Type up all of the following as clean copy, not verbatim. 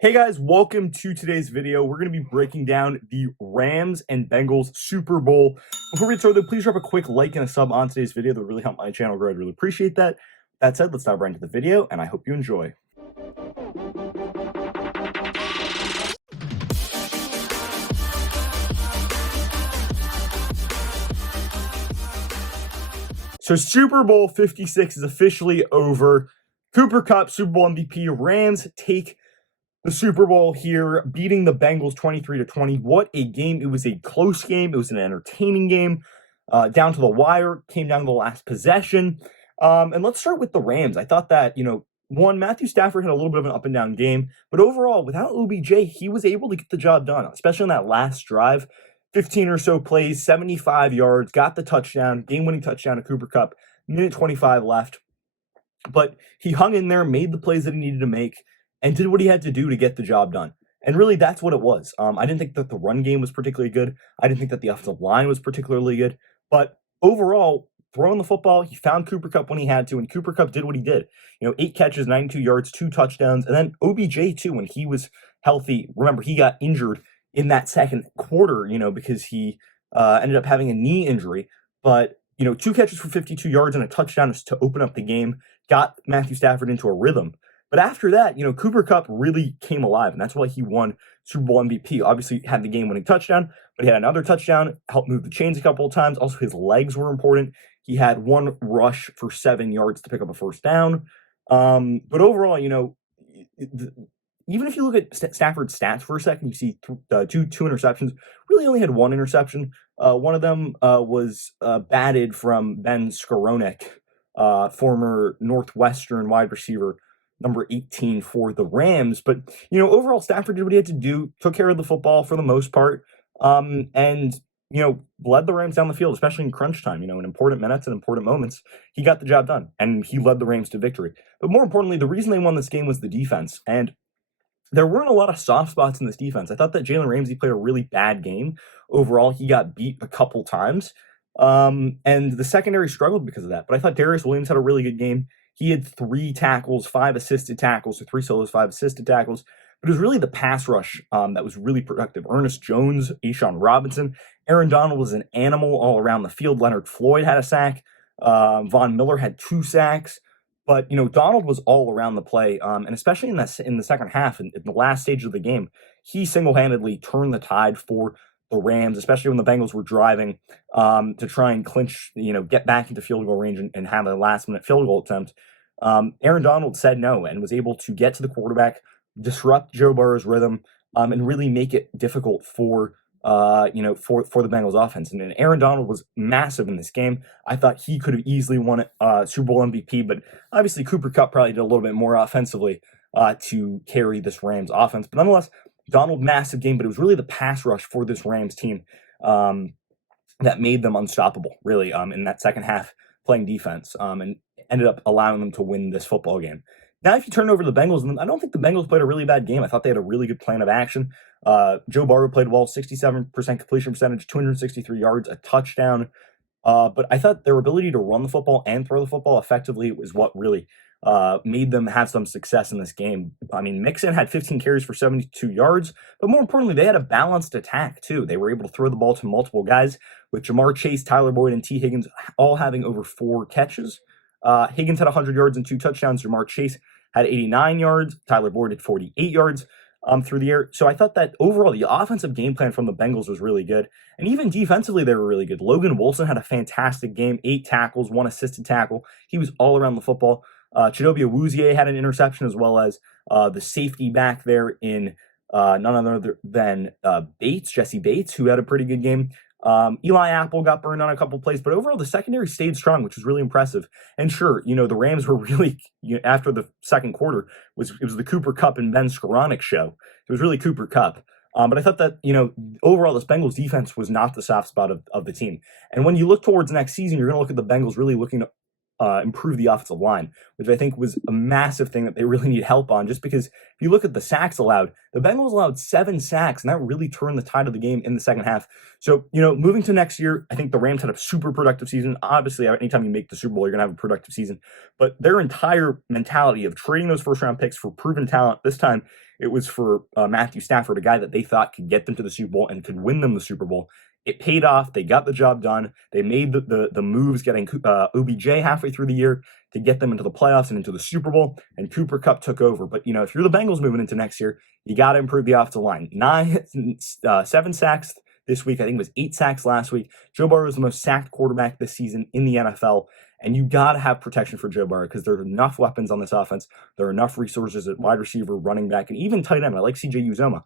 Hey guys, welcome to today's video. We're going to be breaking down the Rams and Bengals Super Bowl. Before we get started, please drop a quick like and a sub on today's video. That would really help my channel grow. I'd really appreciate that. That said, let's dive right into the video, and I hope you enjoy. So Super Bowl 56 is officially over. Cooper Kupp, Super Bowl MVP. Rams take the Super Bowl here, beating the Bengals 23-20. What a game. It was a close game. It was an entertaining game. Down to the wire, came down to the last possession. And let's start with the Rams. I thought that, one, Matthew Stafford had a little bit of an up and down game, but overall, without OBJ, he was able to get the job done, especially on that last drive. 15 or so plays, 75 yards, got the touchdown, game-winning touchdown to Cooper Kupp, minute 25 left. But he hung in there, made the plays that he needed to make, and did what he had to do to get the job done. And really, that's what it was. I didn't think that the run game was particularly good. I didn't think that the offensive line was particularly good. But overall, throwing the football, he found Cooper Kupp when he had to, and Cooper Kupp did what he did. 8 catches, 92 yards, 2 touchdowns, and then OBJ, too, when he was healthy. Remember, he got injured in that second quarter, because he ended up having a knee injury. But, 2 catches for 52 yards and a touchdown to open up the game, got Matthew Stafford into a rhythm. But after that, Cooper Kupp really came alive, and that's why he won Super Bowl MVP. Obviously, had the game-winning touchdown, but he had another touchdown, helped move the chains a couple of times. Also, his legs were important. He had 1 rush for 7 yards to pick up a first down. But overall, even if you look at Stafford's stats for a second, you see two interceptions. Really only had 1 interception. One of them was batted from Ben Skowronek, former Northwestern wide receiver, number 18 for the Rams. But, overall, Stafford did what he had to do, took care of the football for the most part, and, led the Rams down the field, especially in crunch time, in important minutes and important moments. He got the job done, and he led the Rams to victory. But more importantly, the reason they won this game was the defense. And there weren't a lot of soft spots in this defense. I thought that Jalen Ramsey played a really bad game. Overall, he got beat a couple times, and the secondary struggled because of that. But I thought Darius Williams had a really good game. He had 3 tackles, 5 assisted tackles, so 3 solos, 5 assisted tackles. But it was really the pass rush that was really productive. Ernest Jones, A'Shawn Robinson, Aaron Donald was an animal all around the field. Leonard Floyd had a sack. Von Miller had 2 sacks. But, Donald was all around the play, and especially in the second half, in the last stage of the game, he single-handedly turned the tide for the Rams, especially when the Bengals were driving to try and clinch, get back into field goal range and have a last-minute field goal attempt. Aaron Donald said no and was able to get to the quarterback, disrupt Joe Burrow's rhythm, and really make it difficult for the Bengals offense. And Aaron Donald was massive in this game. I thought he could have easily won Super Bowl MVP, but obviously Cooper Kupp probably did a little bit more offensively to carry this Rams offense. But nonetheless, Donald, massive game, but it was really the pass rush for this Rams team that made them unstoppable, really, in that second half playing defense, and ended up allowing them to win this football game. Now, if you turn over to the Bengals, I don't think the Bengals played a really bad game. I thought they had a really good plan of action. Joe Burrow played well, 67% completion percentage, 263 yards, a touchdown. But I thought their ability to run the football and throw the football effectively was what really made them have some success in this game. I mean, Mixon had 15 carries for 72 yards, but more importantly, they had a balanced attack, too. They were able to throw the ball to multiple guys, with Jamaar Chase, Tyler Boyd, and T. Higgins all having over 4 catches. Higgins had 100 yards and 2 touchdowns. Jamaar Chase had 89 yards. Tyler Boyd had 48 yards through the air. So I thought that overall the offensive game plan from the Bengals was really good. And even defensively, they were really good. Logan Wilson had a fantastic game, 8 tackles, 1 assisted tackle. He was all around the football. Chidobe Awuzie had an interception, as well as the safety back there in none other than Jesse Bates, who had a pretty good game. Eli Apple got burned on a couple plays, but overall the secondary stayed strong, which was really impressive. And sure, the Rams were really, after the second quarter, it was the Cooper Kupp and Ben Skowronek show. It was really Cooper Kupp. But I thought that, overall this Bengals defense was not the soft spot of the team. And when you look towards next season, you're going to look at the Bengals really looking to improve the offensive line, which I think was a massive thing that they really need help on, just because if you look at the sacks allowed, the Bengals allowed 7 sacks, and that really turned the tide of the game in the second half. So, moving to next year, I think the Rams had a super productive season. Obviously, anytime you make the Super Bowl, you're going to have a productive season. But their entire mentality of trading those first-round picks for proven talent, this time it was for Matthew Stafford, a guy that they thought could get them to the Super Bowl and could win them the Super Bowl. It paid off. They got the job done. They made the moves, getting OBJ halfway through the year to get them into the playoffs and into the Super Bowl, and Cooper Kupp took over. But, if you're the Bengals moving into next year, you got to improve the offensive line. 7 sacks this week. I think it was 8 sacks last week. Joe Burrow is the most sacked quarterback this season in the NFL, and you got to have protection for Joe Burrow because there are enough weapons on this offense. There are enough resources at wide receiver, running back, and even tight end. I like CJ Uzoma.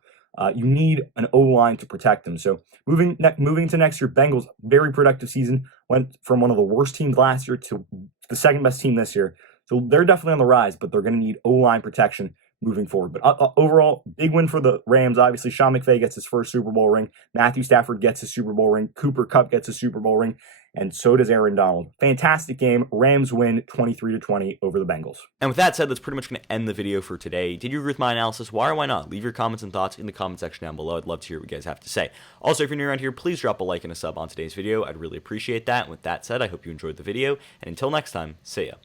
You need an O-line to protect them. So moving to next year, Bengals, very productive season. Went from one of the worst teams last year to the second best team this year. So they're definitely on the rise, but they're going to need O-line protection moving forward. But overall, big win for the Rams. Obviously, Sean McVay gets his first Super Bowl ring. Matthew Stafford gets his Super Bowl ring. Cooper Kupp gets his Super Bowl ring. And so does Aaron Donald. Fantastic game. Rams win 23-20 over the Bengals. And with that said, that's pretty much going to end the video for today. Did you agree with my analysis? Why or why not? Leave your comments and thoughts in the comment section down below. I'd love to hear what you guys have to say. Also, if you're new around here, please drop a like and a sub on today's video. I'd really appreciate that. And with that said, I hope you enjoyed the video. And until next time, see ya.